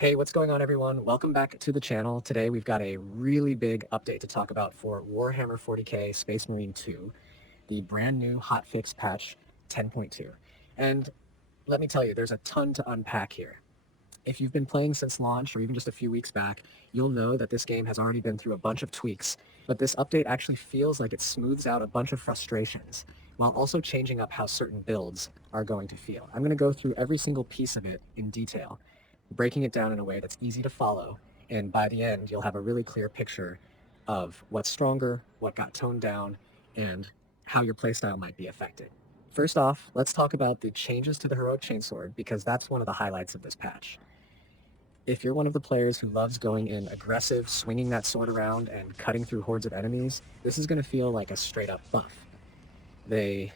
Hey, what's going on everyone? Welcome back to the channel. Today we've got a really big update to talk about for Warhammer 40k Space Marine 2, the brand new Hotfix Patch 10.2. And let me tell you, there's a ton to unpack here. If you've been playing since launch or even just a few weeks back, you'll know that this game has already been through a bunch of tweaks, but this update actually feels like it smooths out a bunch of frustrations while also changing up how certain builds are going to feel. I'm going to go through every single piece of it in detail, breaking it down in a way that's easy to follow, and by the end you'll have a really clear picture of what's stronger, what got toned down, and how your playstyle might be affected. First off, let's talk about the changes to the Heroic Chainsword, because that's one of the highlights of this patch. If you're one of the players who loves going in aggressive, swinging that sword around and cutting through hordes of enemies, this is going to feel like a straight up buff. They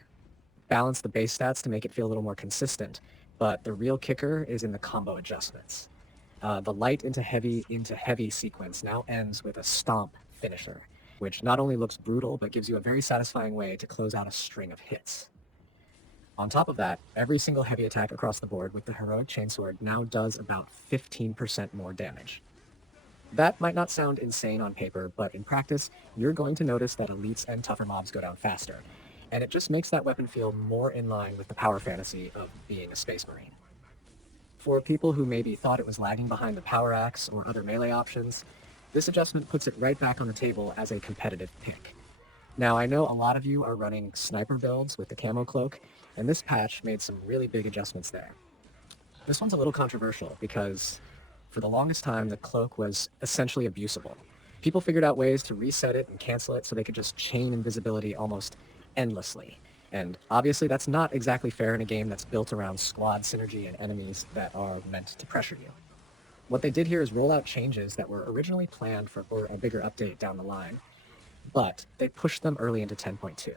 balance the base stats to make it feel a little more consistent, but the real kicker is in the combo adjustments. The light into heavy sequence now ends with a stomp finisher, which not only looks brutal, but gives you a very satisfying way to close out a string of hits. On top of that, every single heavy attack across the board with the Heroic Chainsword now does about 15% more damage. That might not sound insane on paper, but in practice, you're going to notice that elites and tougher mobs go down faster, and it just makes that weapon feel more in line with the power fantasy of being a Space Marine. For people who maybe thought it was lagging behind the Power Axe or other melee options, this adjustment puts it right back on the table as a competitive pick. Now, I know a lot of you are running sniper builds with the Camo Cloak, and this patch made some really big adjustments there. This one's a little controversial because for the longest time, the cloak was essentially abusable. People figured out ways to reset it and cancel it so they could just chain invisibility almost endlessly. And obviously that's not exactly fair in a game that's built around squad synergy and enemies that are meant to pressure you. What they did here is roll out changes that were originally planned for a bigger update down the line, but they pushed them early into 10.2.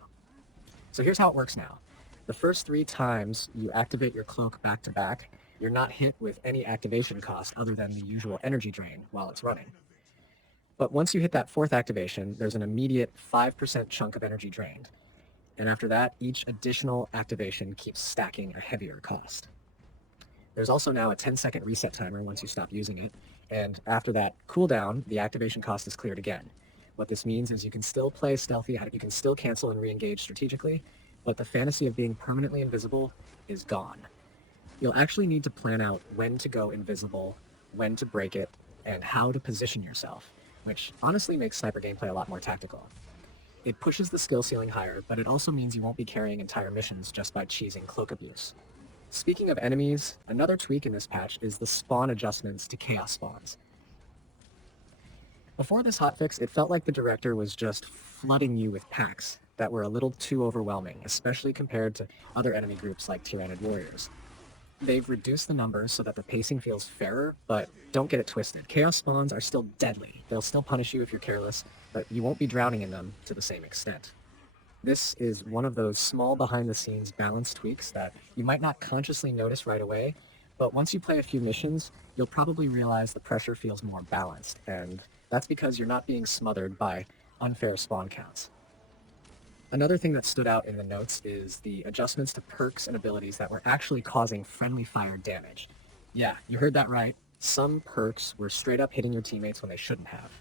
So here's how it works now. The first 3 times you activate your cloak back to back, you're not hit with any activation cost other than the usual energy drain while it's running. But once you hit that 4th activation, there's an immediate 5% chunk of energy drained. And after that, each additional activation keeps stacking a heavier cost. There's also now a 10-second reset timer once you stop using it, and after that cooldown, the activation cost is cleared again. What this means is you can still play stealthy, you can still cancel and re-engage strategically, but the fantasy of being permanently invisible is gone. You'll actually need to plan out when to go invisible, when to break it, and how to position yourself, which honestly makes sniper gameplay a lot more tactical. It pushes the skill ceiling higher, but it also means you won't be carrying entire missions just by cheesing cloak abuse. Speaking of enemies, another tweak in this patch is the spawn adjustments to chaos spawns. Before this hotfix, it felt like the director was just flooding you with packs that were a little too overwhelming, especially compared to other enemy groups like Tyrannid Warriors. They've reduced the numbers so that the pacing feels fairer, but don't get it twisted. Chaos spawns are still deadly. They'll still punish you if you're careless, but you won't be drowning in them to the same extent. This is one of those small behind-the-scenes balance tweaks that you might not consciously notice right away, but once you play a few missions, you'll probably realize the pressure feels more balanced, and that's because you're not being smothered by unfair spawn counts. Another thing that stood out in the notes is the adjustments to perks and abilities that were actually causing friendly fire damage. Yeah, you heard that right. Some perks were straight up hitting your teammates when they shouldn't have.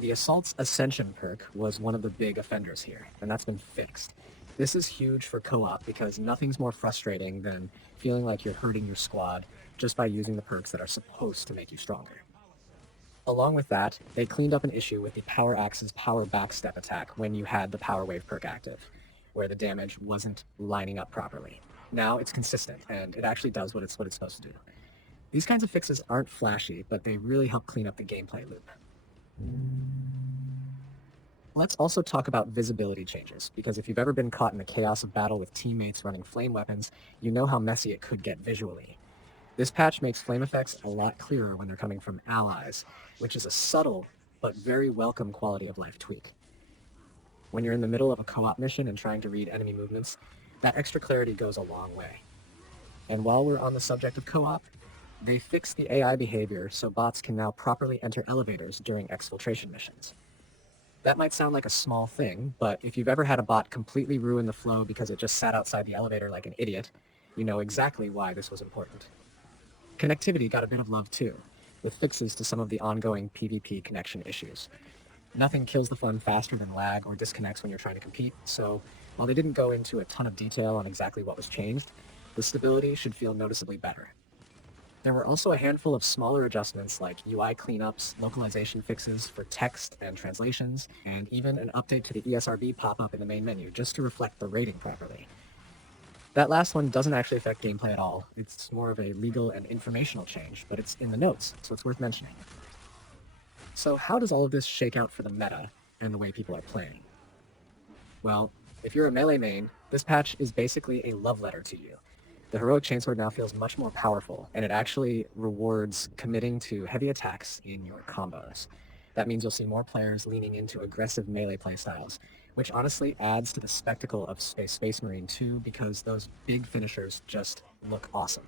The Assault's Ascension perk was one of the big offenders here, and that's been fixed. This is huge for co-op because nothing's more frustrating than feeling like you're hurting your squad just by using the perks that are supposed to make you stronger. Along with that, they cleaned up an issue with the Power Axe's power backstep attack when you had the Power Wave perk active, where the damage wasn't lining up properly. Now it's consistent, and it actually does what it's supposed to do. These kinds of fixes aren't flashy, but they really help clean up the gameplay loop. Let's also talk about visibility changes, because if you've ever been caught in the chaos of battle with teammates running flame weapons, you know how messy it could get visually. This patch makes flame effects a lot clearer when they're coming from allies, which is a subtle but very welcome quality of life tweak. When you're in the middle of a co-op mission and trying to read enemy movements, that extra clarity goes a long way. And while we're on the subject of co-op, they fixed the AI behavior so bots can now properly enter elevators during exfiltration missions. That might sound like a small thing, but if you've ever had a bot completely ruin the flow because it just sat outside the elevator like an idiot, you know exactly why this was important. Connectivity got a bit of love too, with fixes to some of the ongoing PvP connection issues. Nothing kills the fun faster than lag or disconnects when you're trying to compete, so while they didn't go into a ton of detail on exactly what was changed, the stability should feel noticeably better. There were also a handful of smaller adjustments like UI cleanups, localization fixes for text and translations, and even an update to the ESRB pop-up in the main menu just to reflect the rating properly. That last one doesn't actually affect gameplay at all. It's more of a legal and informational change, but it's in the notes, so it's worth mentioning. So how does all of this shake out for the meta and the way people are playing? Well, if you're a melee main, this patch is basically a love letter to you. The Heroic Chainsword now feels much more powerful, and it actually rewards committing to heavy attacks in your combos. That means you'll see more players leaning into aggressive melee playstyles, which honestly adds to the spectacle of Space Marine 2 because those big finishers just look awesome.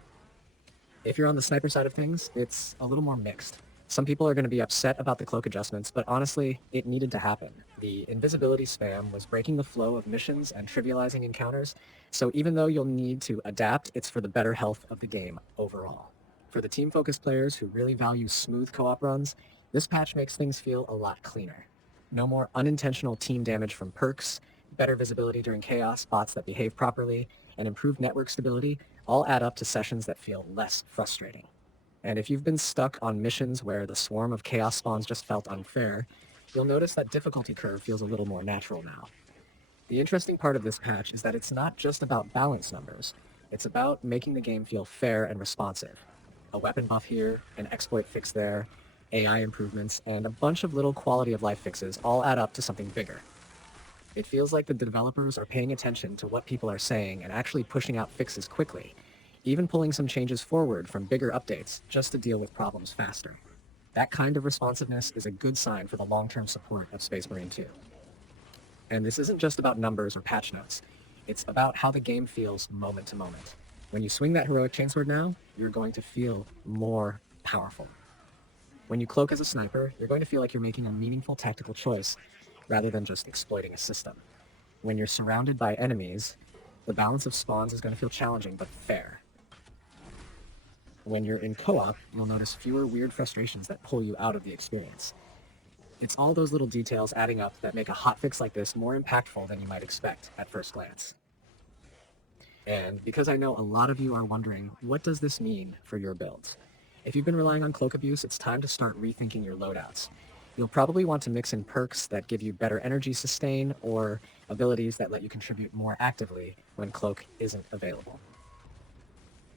If you're on the sniper side of things, it's a little more mixed. Some people are going to be upset about the cloak adjustments, but honestly, it needed to happen. The invisibility spam was breaking the flow of missions and trivializing encounters, so even though you'll need to adapt, it's for the better health of the game overall. For the team-focused players who really value smooth co-op runs, this patch makes things feel a lot cleaner. No more unintentional team damage from perks, better visibility during chaos, bots that behave properly, and improved network stability all add up to sessions that feel less frustrating. And if you've been stuck on missions where the swarm of chaos spawns just felt unfair, you'll notice that difficulty curve feels a little more natural now. The interesting part of this patch is that it's not just about balance numbers. It's about making the game feel fair and responsive. A weapon buff here, an exploit fix there, AI improvements, and a bunch of little quality of life fixes all add up to something bigger. It feels like the developers are paying attention to what people are saying and actually pushing out fixes quickly, even pulling some changes forward from bigger updates just to deal with problems faster. That kind of responsiveness is a good sign for the long-term support of Space Marine 2. And this isn't just about numbers or patch notes. It's about how the game feels moment to moment. When you swing that Heroic Chainsword now, you're going to feel more powerful. When you cloak as a sniper, you're going to feel like you're making a meaningful tactical choice rather than just exploiting a system. When you're surrounded by enemies, the balance of spawns is going to feel challenging but fair. When you're in co-op, you'll notice fewer weird frustrations that pull you out of the experience. It's all those little details adding up that make a hotfix like this more impactful than you might expect at first glance. And because I know a lot of you are wondering, what does this mean for your builds? If you've been relying on cloak abuse, it's time to start rethinking your loadouts. You'll probably want to mix in perks that give you better energy sustain or abilities that let you contribute more actively when cloak isn't available.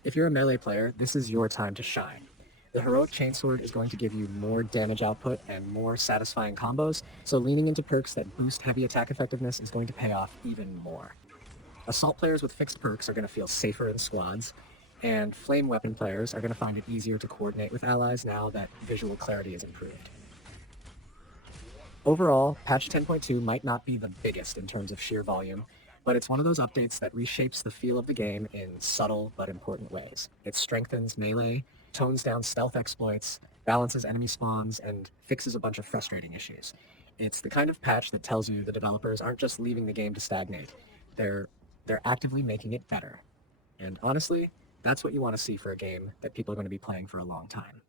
If you're a melee player, this is your time to shine. The Heroic Chainsword is going to give you more damage output and more satisfying combos, so leaning into perks that boost heavy attack effectiveness is going to pay off even more. Assault players with fixed perks are going to feel safer in squads, and flame weapon players are going to find it easier to coordinate with allies now that visual clarity is improved. Overall, patch 10.2 might not be the biggest in terms of sheer volume, but it's one of those updates that reshapes the feel of the game in subtle but important ways. It strengthens melee, tones down stealth exploits, balances enemy spawns, and fixes a bunch of frustrating issues. It's the kind of patch that tells you the developers aren't just leaving the game to stagnate. They're actively making it better. And honestly, that's what you want to see for a game that people are going to be playing for a long time.